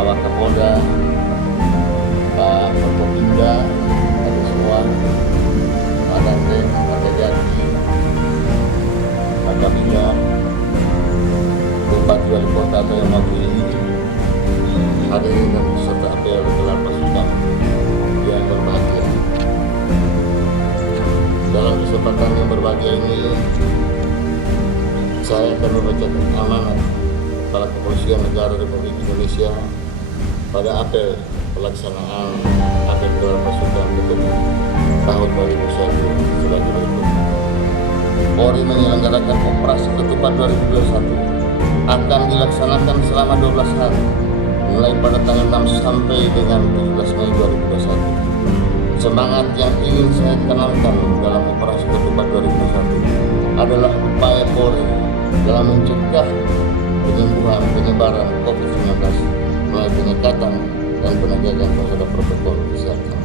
Pak Wakapolda, Pak Forkopimda, ada semua, Pak Danten, Pak Kejati, Pak Kabila, Bupati Wali Kota atau yang mewakili hadirin dan peserta apel gelar pasukan yang berbahagia. Dalam kesempatan yang berbahagia ini, saya akan membacakan amanat Kepala Kepolisian Negara Republik Indonesia pada apel pelaksanaan apel gelar pasukan ketupat tahun 2021 sebagai berikut. Polri menyelenggarakan operasi ketupat 2021 akan dilaksanakan selama 12 hari, mulai pada tanggal 6 sampai dengan 17 Mei 2021. Semangat yang ingin saya kenalkan dalam operasi ketupat 2021 adalah upaya Polri dalam mencegah penyembuhan penyebaran COVID-19 melalui penyekatan dan penegakan terhadap protokol kesehatan.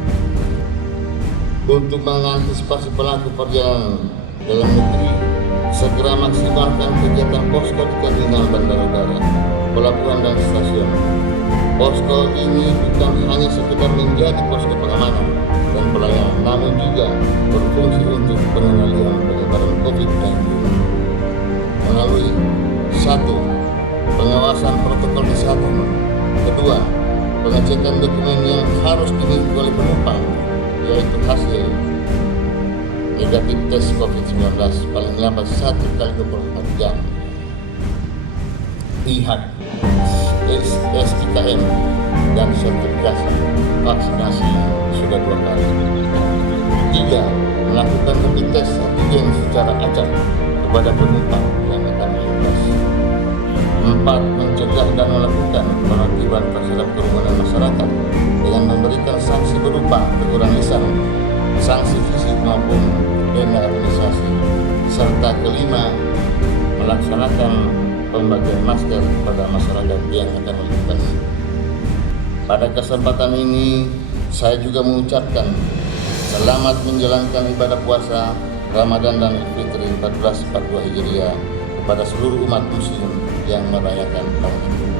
Untuk mengantisipasi pelaku perjalanan dalam negeri, segera maksimalkan kegiatan posko di terminal bandara udara, pelabuhan dan stasiun. Posko ini bukan hanya sekedar menjadi posko pengamanan dan pelayanan, namun juga berfungsi untuk pengendalian penyebaran COVID-19 melalui 1. Pengawasan protokol kesehatan. 2. Pengecekan dokumen yang harus dimiliki oleh penumpang, yaitu hasil negatif tes COVID-19 paling lambat 1 kali 24 jam. Pihak SIKM dan sertifikasi vaksinasi sudah 2 kali. 3. Melakukan rapid test antigen secara acak kepada penumpang yang akan melintas. 4. Mencegah dan melakukan penertiban terhadap kerumunan masyarakat dengan memberikan sanksi berupa teguran lisan, sanksi fisik maupun denda administrasi. Serta 5. Melaksanakan pembagian masker kepada masyarakat yang akan melintas. Pada kesempatan ini, saya juga mengucapkan selamat menjalankan ibadah puasa Ramadan dan Idul Fitri 1442 Hijriah kepada seluruh umat muslim yang merayakan tahun ini.